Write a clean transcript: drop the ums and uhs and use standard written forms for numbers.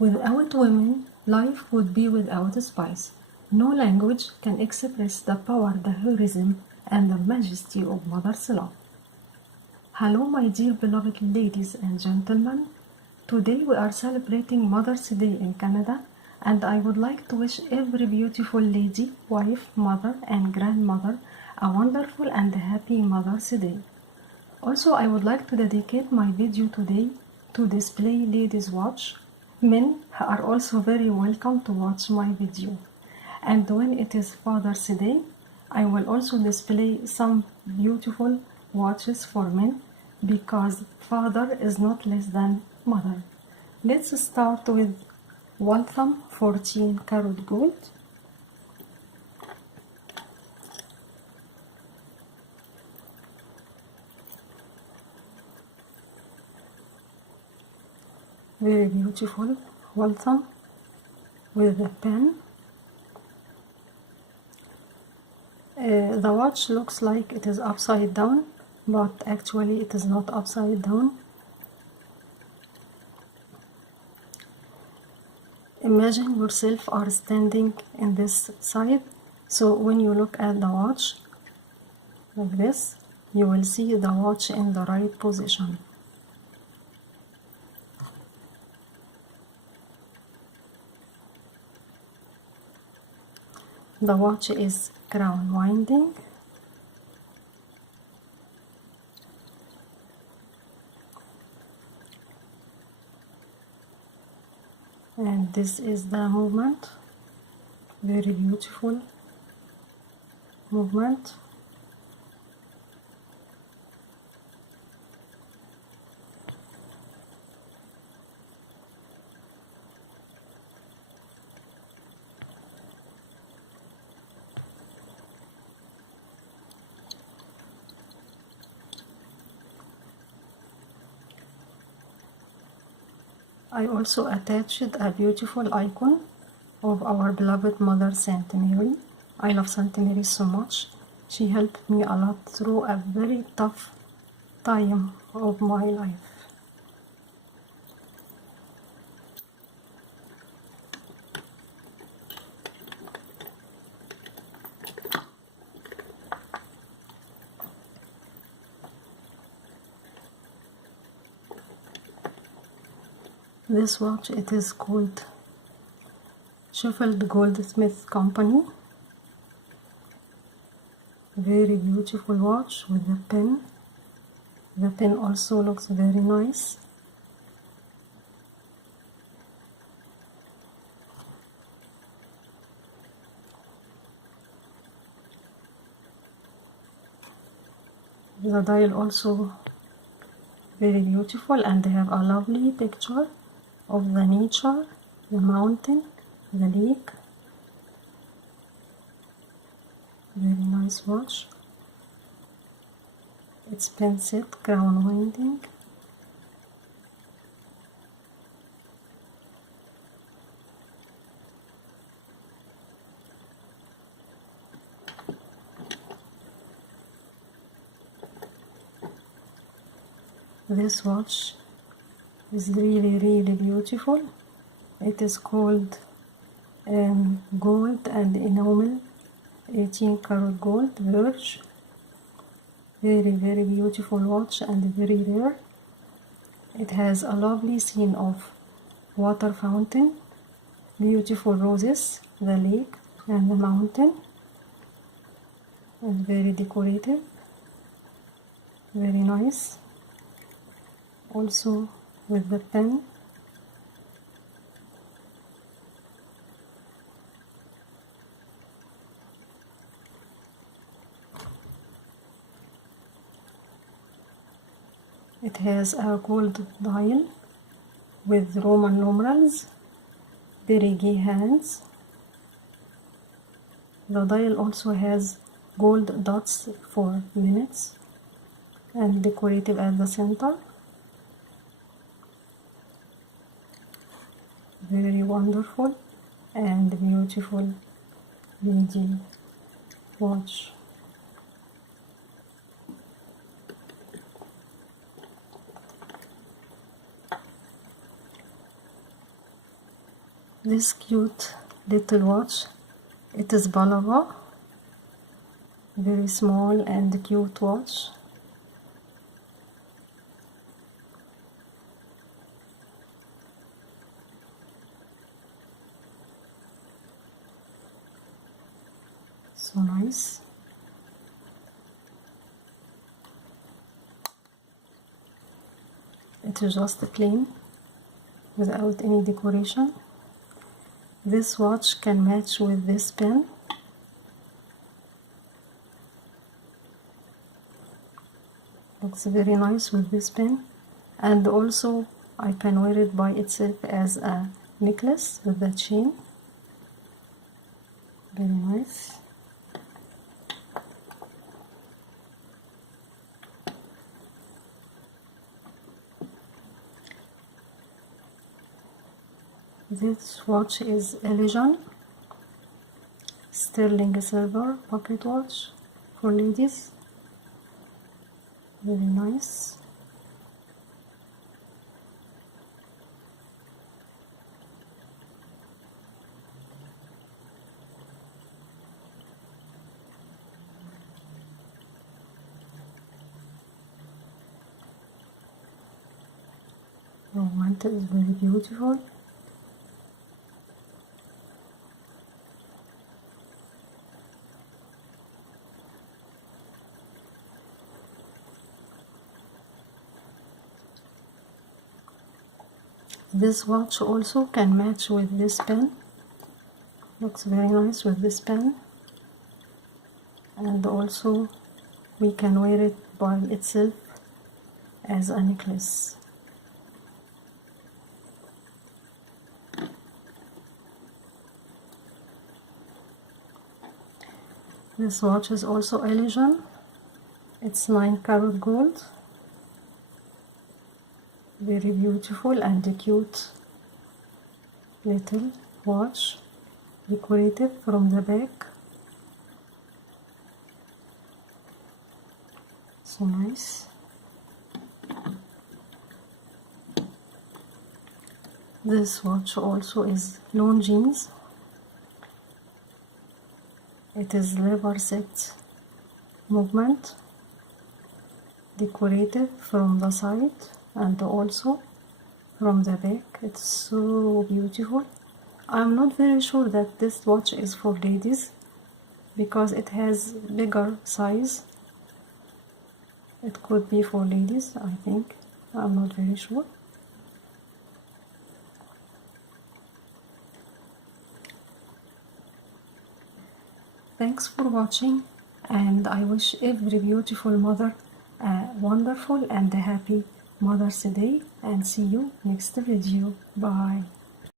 Without women, life would be without spice. No language can express the power, the heroism, and the majesty of mother's love. Hello, my dear beloved ladies and gentlemen. Today we are celebrating Mother's Day in Canada, and I would like to wish every beautiful lady, wife, mother, and grandmother a wonderful and happy Mother's Day. Also, I would like to dedicate my video today to display ladies' watch. Men are also very welcome to watch my video. And when it is Father's Day, I will also display some beautiful watches for men because father is not less than mother. Let's start with Waltham 14 karat gold. Very beautiful Waltham with the pen. The watch looks like it is upside down, but actually it is not upside down. Imagine yourself are standing in this side, so when you look at the watch like this, you will see the watch in the right position. The watch is crown winding. And this is the movement, very beautiful movement. I also attached a beautiful icon of our beloved mother Saint Mary. I love Saint Mary so much. She helped me a lot through a very tough time of my life. This watch, it is called Sheffield Goldsmith Company. Very beautiful watch with the pin. The pin also looks very nice. The dial also very beautiful, and they have a lovely picture of the nature, the mountain, the lake. Very nice watch. It's pin set, crown winding. This watch is really beautiful. It is called gold and enamel 18 karat gold verge. Very beautiful watch and very rare. It has a lovely scene of water fountain, beautiful roses, the lake and the mountain, and very decorative, very nice. Also with the pen. It has a gold dial with Roman numerals, very gay hands. The dial also has gold dots for minutes and decorative at the center. Very wonderful and beautiful lady watch. this cute little watch. It is Bulova, very small and cute watch. So nice. It is just plain without any decoration. This watch can match with this pen. Looks very nice with this pen, and also I can wear it by itself as a necklace with the chain. Very nice. This watch is Elgin sterling silver pocket watch for ladies. Very nice. The mantle is very beautiful. This watch also can match with this pen. Looks very nice with this pen, and also we can wear it by itself as a necklace. This watch is also Elgin. It's 9 carat gold. Very beautiful and cute little watch, decorative from the back. So nice. This watch also is Longines. It is lever set movement, decorative from the side and also from the back. It's so beautiful. I'm not very sure that this watch is for ladies because it has bigger size. It could be for ladies, I think. I'm not very sure. Thanks for watching, and I wish every beautiful mother a wonderful and happy Mother's Day, and see you next video. Bye.